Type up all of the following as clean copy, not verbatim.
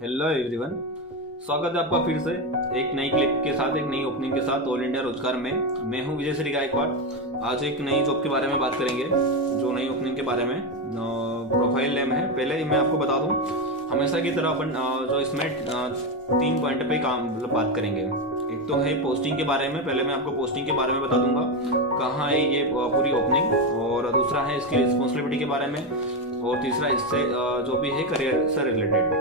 Hello everyone, स्वागत है आपका फिर से एक नई क्लिप के साथ, एक नई ओपनिंग के साथ ऑल इंडिया रोजगार में। मैं हूं विजय श्री गायकवाड़। आज एक नई जॉब के बारे में बात करेंगे, जो नई ओपनिंग के बारे में। प्रोफाइल नेम है, पहले मैं आपको बता दूं, हमेशा की तरह अपन जो इसमें 3 पॉइंट पे काम बात करेंगे। एक तो है पोस्टिंग के बारे में, पहले मैं आपको पोस्टिंग के बारे में बता दूंगा कहाँ है ये पूरी ओपनिंग, और दूसरा है इसकी रिस्पॉन्सिबिलिटी के बारे में, और तीसरा इससे जो भी है करियर से रिलेटेड,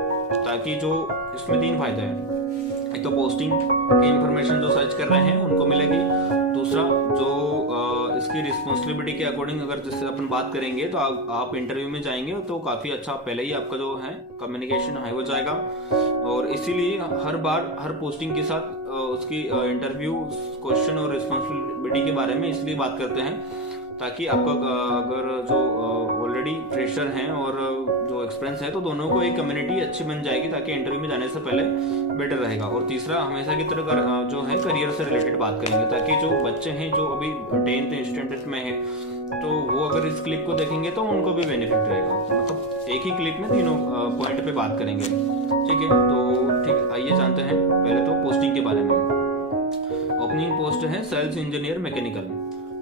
ताकि जो इसमें 3 फायदे हैं। एक तो पोस्टिंग की इंफॉर्मेशन जो सर्च कर रहे हैं उनको मिलेगी, दूसरा जो इसकी रिस्पॉन्सिबिलिटी के अकॉर्डिंग अगर जिससे अपन बात करेंगे तो आप इंटरव्यू में जाएंगे तो काफ़ी अच्छा पहले ही आपका जो है कम्युनिकेशन हाई हो जाएगा। और इसीलिए हर बार हर पोस्टिंग के साथ उसकी इंटरव्यू क्वेश्चन और रिस्पॉन्सिबिलिटी के बारे में इसलिए बात करते हैं ताकि आपका अगर जो ऑलरेडी फ्रेशर हैं और जो एक्सपीरियंस है तो दोनों को एक कम्युनिटी अच्छी बन जाएगी, ताकि इंटरव्यू में जाने से पहले बेटर रहेगा। और तीसरा हमेशा की तरह जो है करियर से रिलेटेड बात करेंगे, ताकि जो बच्चे हैं जो अभी 10th स्टैंडर्ड में है तो वो अगर इस क्लिप को देखेंगे तो उनको भी बेनिफिट रहेगा। मतलब एक ही क्लिप में तीनों पॉइंट पे बात करेंगे, ठीक है। तो ठीक, आइए जानते हैं पहले तो पोस्टिंग के बारे में। ओपनिंग पोस्ट है सेल्स इंजीनियर मैकेनिकल।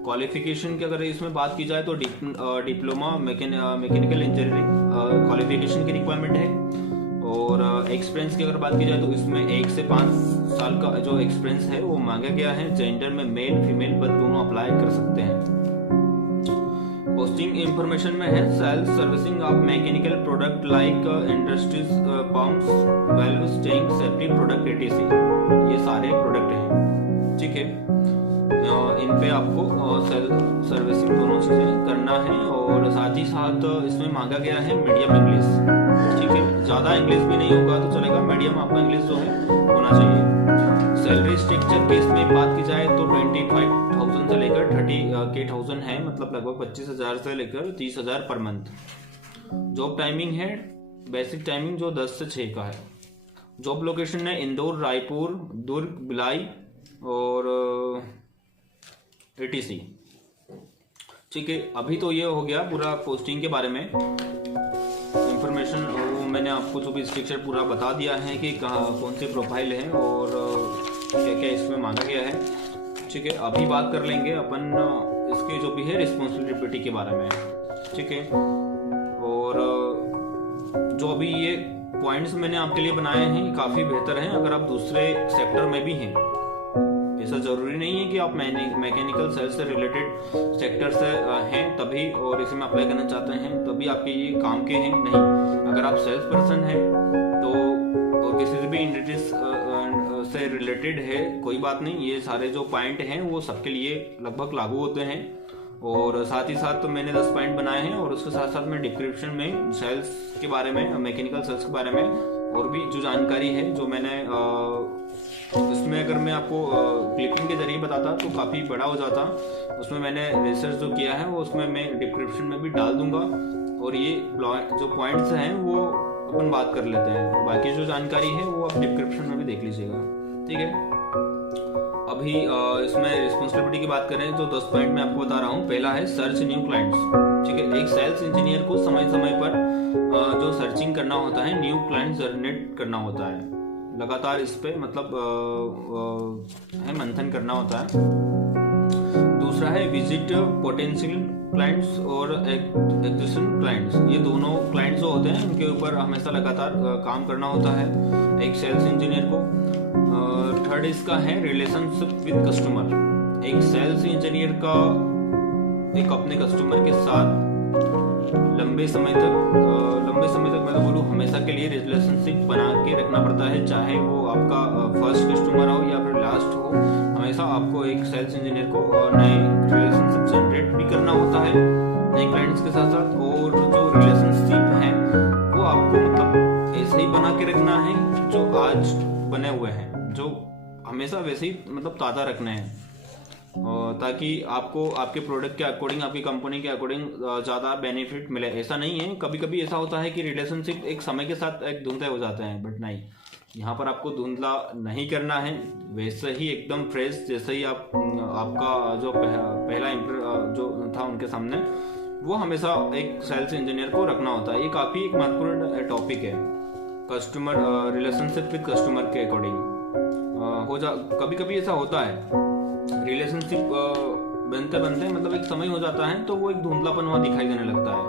क्वालिफिकेशन की अगर इसमें बात की जाए तो डिप्लोमा मैकेनिकल इंजीनियरिंग क्वालिफिकेशन की रिक्वायरमेंट है। और एक्सपीरियंस की अगर बात की जाए तो इसमें 1 से 5 साल का जो एक्सपीरियंस है वो मांगा गया है। जेंडर में मेल फीमेल पर दोनों अप्लाई कर सकते हैं। पोस्टिंग इंफॉर्मेशन में है sales servicing of mechanical product like industries pumps valves tank safety product etc, ये सारे प्रोडक्ट हैं, ठीक है। इन पे आपको सर्विसिंग दोनों चीजें करना है, और साथ ही साथ इसमें मांगा गया है मीडियम इंग्लिश, ठीक है। ज्यादा इंग्लिश भी नहीं होगा तो चलेगा, मीडियम आपका इंग्लिश जो है होना चाहिए। सैलरी स्ट्रक्चर की इसमें बात की जाए तो 25,000 से लेकर 30,000 है, मतलब लगभग 25,000 से लेकर 30,000 पर मंथ। जॉब टाइमिंग है बेसिक टाइमिंग जो 10 से 6 का है। जॉब लोकेशन है इंदौर, रायपुर, दुर्ग, भिलाई और एटीसी, ठीक है। अभी तो ये हो गया पूरा पोस्टिंग के बारे में इंफॉर्मेशन, वो मैंने आपको जो भी स्ट्रक्चर पूरा बता दिया है कि कहाँ कौन सी प्रोफाइल है और क्या क्या इसमें मांगा गया है, ठीक है। अभी बात कर लेंगे अपन इसके जो भी है रिस्पॉन्सिबिलिटी के बारे में, ठीक है। और जो अभी ये पॉइंट्स मैंने आपके लिए बनाए हैं काफ़ी बेहतर हैं अगर आप दूसरे सेक्टर में भी हैं। ऐसा जरूरी नहीं है कि आप मैकेनिकल सेल्स से रिलेटेड सेक्टर से हैं तभी और इसमें अप्लाई करना चाहते हैं तभी आपके ये काम के हैं, नहीं। अगर आप सेल्स पर्सन हैं तो और किसी भी इंडस्ट्रीज से रिलेटेड है, कोई बात नहीं, ये सारे जो पॉइंट हैं वो सबके लिए लगभग लागू होते हैं। और साथ ही साथ तो मैंने 10 पॉइंट बनाए हैं, और उसके साथ साथ मैं डिस्क्रिप्शन में सेल्स के बारे में, मैकेनिकल सेल्स के बारे में और भी जो जानकारी है जो मैंने इसमें अगर मैं आपको क्लिपिंग के जरिए बताता तो काफ़ी बड़ा हो जाता। उसमें मैंने रिसर्च जो किया है वो उसमें मैं डिस्क्रिप्शन में भी डाल दूंगा, और ये जो पॉइंट्स हैं वो अपन बात कर लेते हैं, और बाकी जो जानकारी है वो आप डिस्क्रिप्शन में भी देख लीजिएगा, ठीक है। अभी इसमें रिस्पॉन्सिबिलिटी की बात करें तो 10 पॉइंट मैं आपको बता रहा हूँ। पहला है सर्च न्यू क्लाइंट्स, ठीक है। एक सेल्स इंजीनियर को समय समय पर जो सर्चिंग करना होता है, न्यू क्लाइंट्स जनरेट करना होता है, लगातार इस पे मतलब है मंथन करना होता है। दूसरा है विजिट पोटेंशियल क्लाइंट्स और एक्जिस्टिंग क्लाइंट्स, ये दोनों क्लाइंट्स जो होते हैं उनके ऊपर हमेशा लगातार काम करना होता है एक सेल्स इंजीनियर को। थर्ड इसका है रिलेशनशिप विद कस्टमर, एक सेल्स इंजीनियर का एक अपने कस्टमर के साथ लंबे समय तक मैं तो बोलूँ हमेशा के लिए रिलेशनशिप बना के रखना पड़ता है, चाहे वो आपका फर्स्ट कस्टमर हो या फिर लास्ट हो। हमेशा आपको एक सेल्स इंजीनियर को नए रिलेशनशिप जनरेट भी करना होता है नए क्लाइंट्स के साथ साथ, और जो रिलेशनशिप है वो आपको मतलब ऐसे ही बना के रखना है जो आज बने हुए हैं, जो हमेशा वैसे ही मतलब ताज़ा रखना है, ताकि आपको आपके प्रोडक्ट के अकॉर्डिंग, आपकी कंपनी के अकॉर्डिंग ज़्यादा बेनिफिट मिले। ऐसा नहीं है, कभी कभी ऐसा होता है कि रिलेशनशिप एक समय के साथ एक धुंधले हो जाते हैं, बट नहीं, यहाँ पर आपको धुंधला नहीं करना है, वैसे ही एकदम फ्रेश जैसे ही आपका जो पहला जो था उनके सामने, वो हमेशा एक सेल्स इंजीनियर को रखना होता है। ये काफ़ी एक महत्वपूर्ण टॉपिक है। कस्टमर रिलेशनशिप विद कस्टमर के अकॉर्डिंग कभी कभी ऐसा होता है, रिलेशनशिप बनते बनते मतलब एक समय हो जाता है तो वो एक धुंधलापन वहाँ दिखाई देने लगता है,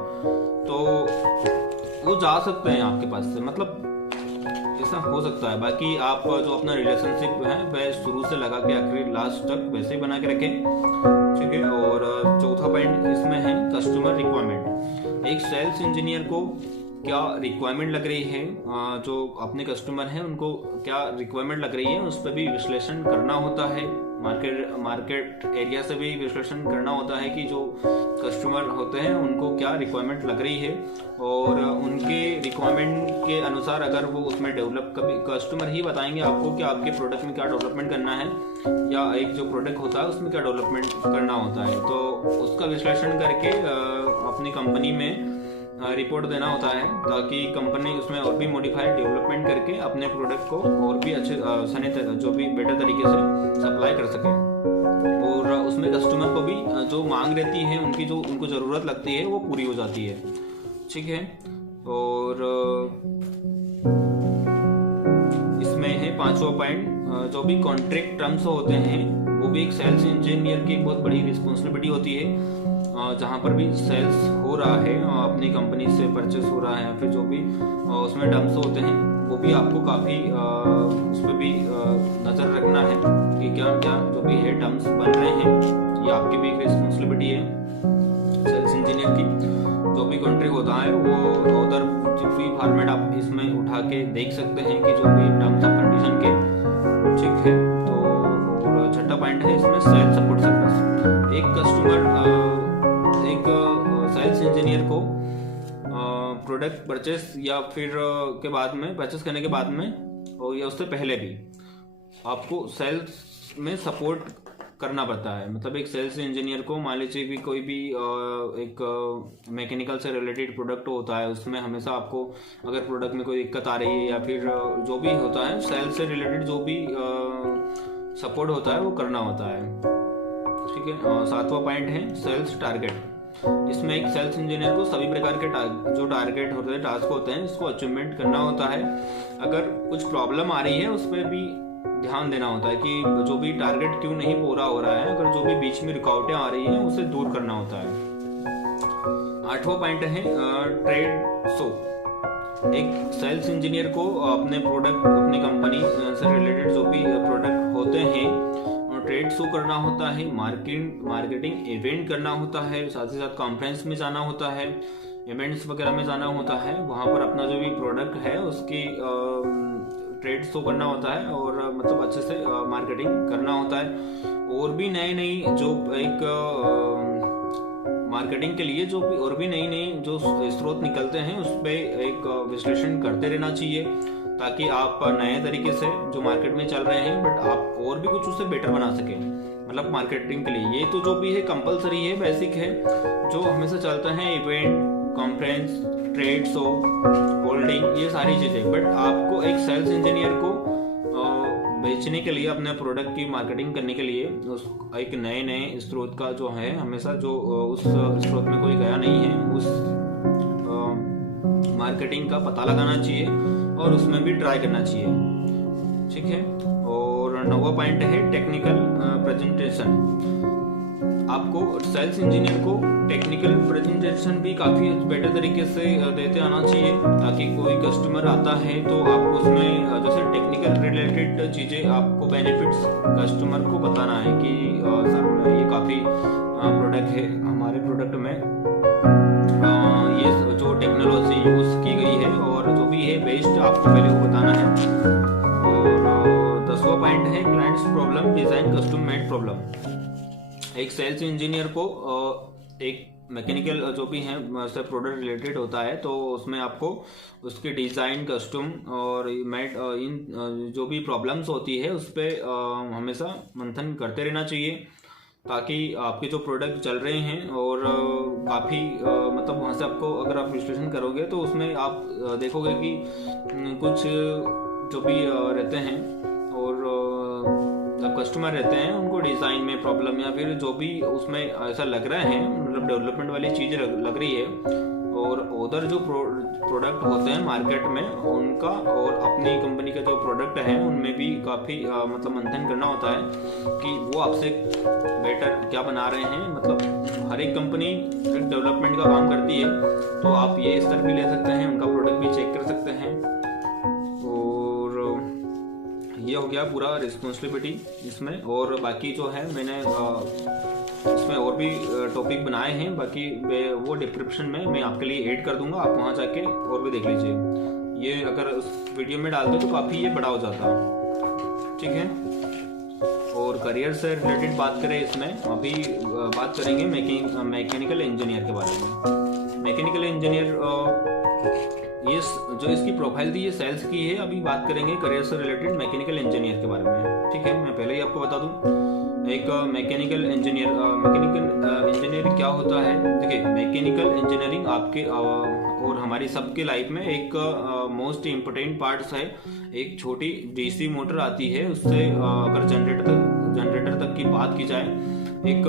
तो वो जा सकते हैं आपके पास से, मतलब ऐसा हो सकता है। बाकी आप जो अपना रिलेशनशिप है वह शुरू से लगा के आखिर लास्ट तक वैसे ही बना के रखें, ठीक है। और चौथा पॉइंट इसमें है कस्टमर रिक्वायरमेंट। एक सेल्स इंजीनियर को क्या रिक्वायरमेंट लग रही है, जो अपने कस्टमर हैं उनको क्या रिक्वायरमेंट लग रही है, उस पर भी विश्लेषण करना होता है। मार्केट एरिया से भी विश्लेषण करना होता है कि जो कस्टमर होते हैं उनको क्या रिक्वायरमेंट लग रही है, और उनके रिक्वायरमेंट के अनुसार अगर वो उसमें डेवलप, कभी कस्टमर ही बताएंगे आपको कि आपके प्रोडक्ट में क्या डेवलपमेंट करना है, या एक जो प्रोडक्ट होता है उसमें क्या डेवलपमेंट करना होता है, तो उसका विश्लेषण करके अपनी कंपनी में रिपोर्ट देना होता है, ताकि कंपनी उसमें और भी मॉडिफाइड डेवलपमेंट करके अपने प्रोडक्ट को और भी अच्छे जो भी बेटर तरीके से सप्लाई कर सके, और उसमें कस्टमर को भी जो मांग रहती है, उनकी जो उनको ज़रूरत लगती है वो पूरी हो जाती है, ठीक है। और इसमें है पांचवा पॉइंट, जो भी कॉन्ट्रैक्ट टर्म्स होते हैं वो भी एक सेल्स इंजीनियर की बहुत बड़ी रिस्पॉन्सिबिलिटी होती है। जहाँ पर भी सेल्स हो रहा है, अपनी कंपनी से परचेस हो रहा है, या फिर जो भी उसमें टर्म्स होते हैं वो भी आपको काफ़ी उस पर भी नज़र रखना है कि क्या क्या जो भी है टर्म्स बन रहे हैं, ये आपकी भी एक रिस्पॉन्सिबिलिटी है सेल्स इंजीनियर की। जो भी कॉन्ट्रैक्ट होता है वो उधर जो भी फॉर्मेट आप इसमें उठा के देख सकते हैं कि जो भी टर्म्स ऑफ कंडीशन के, ठीक है। तो छठा पॉइंट है इसमें सेल्स सपोर्ट सर्विस। एक कस्टमर एक सेल्स इंजीनियर को प्रोडक्ट परचेस या फिर के बाद में, परचेस करने के बाद में और या उससे पहले भी आपको सेल्स में सपोर्ट करना पड़ता है। मतलब एक सेल्स इंजीनियर को मान लीजिए कि कोई भी एक मैकेनिकल से रिलेटेड प्रोडक्ट होता है, उसमें हमेशा आपको अगर प्रोडक्ट में कोई दिक्कत आ रही है या फिर जो भी होता है सेल्स से रिलेटेड जो भी सपोर्ट होता है वो करना होता है, ठीक है। सातवां पॉइंट है सेल्स टारगेट। इसमें एक सेल्स इंजीनियर को सभी प्रकार के जो टारगेट होते हैं, टास्क होते हैं, इसको अचीवमेंट करना होता है। अगर कुछ प्रॉब्लम आ रही है उस पर भी ध्यान देना होता है कि जो भी टारगेट क्यों नहीं पूरा हो रहा है, अगर जो भी बीच में रुकावटें आ रही हैं उसे दूर करना होता है। आठवां पॉइंट है ट्रेड शो। एक सेल्स इंजीनियर को अपने प्रोडक्ट, अपनी कंपनी से रिलेटेड जो भी प्रोडक्ट होते हैं ट्रेड शो करना होता है, मार्केटिंग इवेंट करना होता है, साथ ही साथ कॉन्फ्रेंस में जाना होता है, इवेंट्स वगैरह में जाना होता है, वहाँ पर अपना जो भी प्रोडक्ट है उसकी ट्रेड शो करना होता है और मतलब अच्छे से मार्केटिंग करना होता है। और भी नई जो एक मार्केटिंग के लिए जो भी और भी नई जो स्रोत निकलते हैं उस पर एक विश्लेषण करते रहना चाहिए, ताकि आप नए तरीके से जो मार्केट में चल रहे हैं बट आप और भी कुछ उसे बेटर बना सके। मतलब मार्केटिंग के लिए ये तो जो भी है कंपलसरी है, बेसिक है, जो हमेशा चलता है, event, conference, trade show, holding, ये सारी चीज़ें। बट आपको एक सेल्स इंजीनियर को बेचने के लिए, अपने प्रोडक्ट की मार्केटिंग करने के लिए उस एक नए स्रोत का जो है, हमेशा जो उस स्रोत में कोई गया नहीं है उस मार्केटिंग का पता लगाना चाहिए और उसमें भी ट्राई करना चाहिए, ठीक है। और 9वां पॉइंट है टेक्निकल प्रेजेंटेशन। आपको सेल्स इंजीनियर को टेक्निकल प्रेजेंटेशन भी काफ़ी बेटर तरीके से देते आना चाहिए, ताकि कोई कस्टमर आता है तो आपको उसमें जैसे टेक्निकल रिलेटेड चीज़ें, आपको बेनिफिट्स कस्टमर को बताना है कि सर ये काफ़ी प्रोडक्ट है, हमारे प्रोडक्ट में ये जो टेक्नोलॉजी यूज़ की गई है और जो भी है बेस्ट, आपको पहले वो बताना है। और 10वां पॉइंट है clients problem design custom made problem. एक सेल्स इंजीनियर को एक मैकेनिकल जो भी है से प्रोडक्ट रिलेटेड होता है, तो उसमें आपको उसके डिज़ाइन, कस्टम और मेड इन जो भी प्रॉब्लम्स होती है उस पर हमेशा मंथन करते रहना चाहिए, ताकि आपके जो प्रोडक्ट चल रहे हैं और काफ़ी मतलब वहाँ से आपको अगर आप विश्लेषण करोगे तो उसमें आप देखोगे कि कुछ जो भी रहते हैं और कस्टमर रहते हैं उनको डिज़ाइन में प्रॉब्लम या फिर जो भी उसमें ऐसा लग रहा है, मतलब डेवलपमेंट वाली चीज़ लग रही है, और उधर जो प्रोडक्ट होते हैं मार्केट में उनका और अपनी कंपनी के जो प्रोडक्ट हैं उनमें भी काफ़ी मतलब मंथन करना होता है कि वो आपसे बेटर क्या बना रहे हैं। मतलब हर एक कंपनी एक डेवलपमेंट का काम करती है, तो आप ये स्तर भी ले सकते हैं, उनका प्रोडक्ट भी चेक कर सकते हैं। और ये हो गया पूरा रिस्पॉन्सिबिलिटी इसमें। और बाकी जो है मैंने इसमें और भी टॉपिक बनाए हैं, बाकी वो डिस्क्रिप्शन में मैं आपके लिए ऐड कर दूंगा, आप वहाँ जाके और भी देख लीजिए। ये अगर उस वीडियो में डाल दो तो काफ़ी ये बड़ा हो जाता, ठीक है। और करियर से रिलेटेड बात करें, इसमें अभी बात करेंगे मैकेनिकल इंजीनियर के बारे में। मैकेनिकल इंजीनियर ये जो इसकी प्रोफाइल थी ये सेल्स की है। अभी बात करेंगे करियर से रिलेटेड मैकेनिकल इंजीनियर के बारे में, ठीक है। मैं पहले ही आपको बता दूं, एक मैकेनिकल इंजीनियर क्या होता है। देखिए, मैकेनिकल इंजीनियरिंग आपके और हमारी सबके लाइफ में एक मोस्ट इम्पोर्टेंट पार्ट्स है। एक छोटी डीसी मोटर आती है, उससे अगर जनरेटर तक की बात की जाए, एक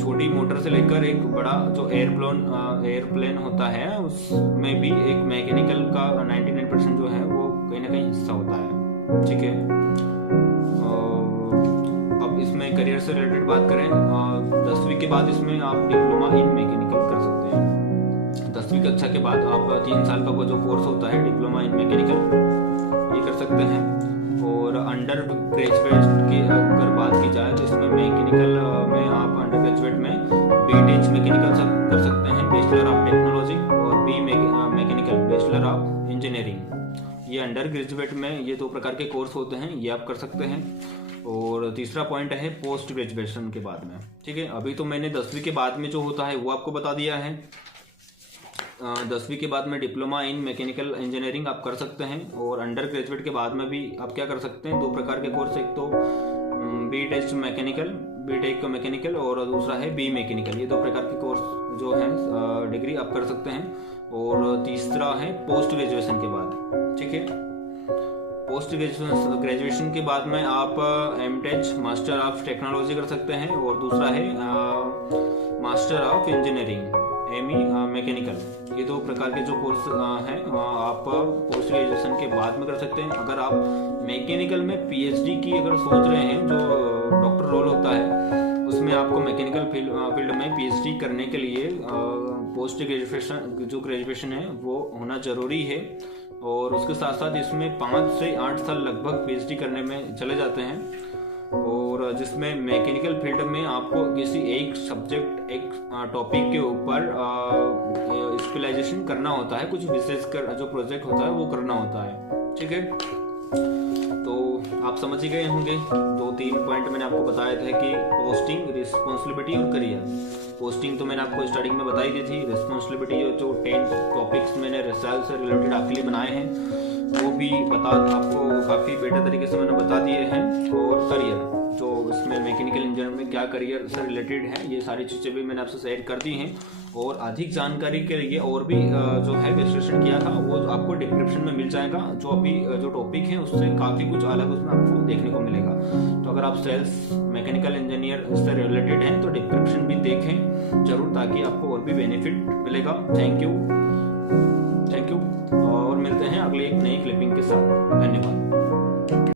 छोटी मोटर से लेकर एक बड़ा जो एयरप्लेन होता है, उसमें भी एक मैकेनिकल का 99% जो है वो कहीं ना कहीं हिस्सा होता है, ठीक है। इसमें करियर से रिलेटेड बात करें, 10वीं के बाद इसमें आप डिप्लोमा इन मैकेनिकल कर सकते हैं। 10वीं कक्षा के बाद आप 3 साल का जो कोर्स होता है डिप्लोमा इन मैकेनिकल, ये कर सकते हैं। और अंडर ग्रेजुएट की अगर बात की जाए तो इसमें मैकेनिकल में आप अंडर ग्रेजुएट में बीटेच मैकेनिकल कर सकते हैं, बैचलर ऑफ टेक्नोलॉजी, और B mechanical bachelor of engineering. ये अंडर ग्रेजुएट में ये 2 प्रकार के कोर्स होते हैं, ये आप कर सकते हैं। और तीसरा पॉइंट है पोस्ट ग्रेजुएशन के बाद में, ठीक है। अभी तो मैंने 10वीं के बाद में जो होता है वो आपको बता दिया है। 10वीं के बाद में डिप्लोमा इन मैकेनिकल इंजीनियरिंग आप कर सकते हैं। और अंडर ग्रेजुएट के बाद में भी आप क्या कर सकते हैं, 2 प्रकार के कोर्स, एक तो बीटेक मैकेनिकल और दूसरा है बी मैकेनिकल। ये 2 प्रकार के कोर्स जो है डिग्री आप कर सकते हैं। और तीसरा है पोस्ट ग्रेजुएशन के बाद, ठीक है। पोस्ट ग्रेजुएशन के बाद में आप एमटेच मास्टर ऑफ टेक्नोलॉजी कर सकते हैं। और दूसरा है master of engineering ME mechanical. ये 2 प्रकार के जो कोर्स हैं आप पोस्ट ग्रेजुएशन के बाद में कर सकते हैं। अगर आप मैकेनिकल में पीएचडी की अगर सोच रहे हैं, जो डॉक्टर रोल होता है, उसमें आपको मैकेनिकल फील्ड में पीएचडी करने के लिए पोस्ट ग्रेजुएशन है वो होना जरूरी है। और उसके साथ साथ इसमें 5 से 8 साल लगभग पीएचडी करने में चले जाते हैं। और जिसमें मैकेनिकल फील्ड में आपको किसी एक सब्जेक्ट, एक टॉपिक के ऊपर स्पेशलाइजेशन करना होता है, कुछ विशेष कर जो प्रोजेक्ट होता है वो करना होता है, ठीक है। तो आप समझ ही गए होंगे, 2-3 पॉइंट मैंने आपको बताए थे कि पोस्टिंग, रिस्पॉन्सिबिलिटी और करियर। पोस्टिंग तो मैंने आपको स्टार्टिंग में बताई दी थी। रिस्पॉन्सिबिलिटी जो 10 टॉपिक्स मैंने रिसर्च से रिलेटेड आपके लिए बनाए हैं वो भी आपको काफ़ी बेटर तरीके से मैंने बता दिए हैं। और करियर जो इसमें मैकेनिकल इंजीनियर में क्या करियर से रिलेटेड है, ये सारी चीज़ें भी मैंने आपसे शेयर कर दी हैं। और अधिक जानकारी के लिए और भी जो है विश्लेषण किया था वो आपको डिस्क्रिप्शन में मिल जाएगा। जो अभी जो टॉपिक है उससे काफ़ी कुछ अलग उसमें आपको देखने को मिलेगा। तो अगर आप सेल्स मैकेनिकल इंजीनियर से रिलेटेड हैं तो डिस्क्रिप्शन भी देखें जरूर, ताकि आपको और भी बेनिफिट मिलेगा। थैंक यू और मिलते हैं अगले एक नई क्लिपिंग के साथ। धन्यवाद।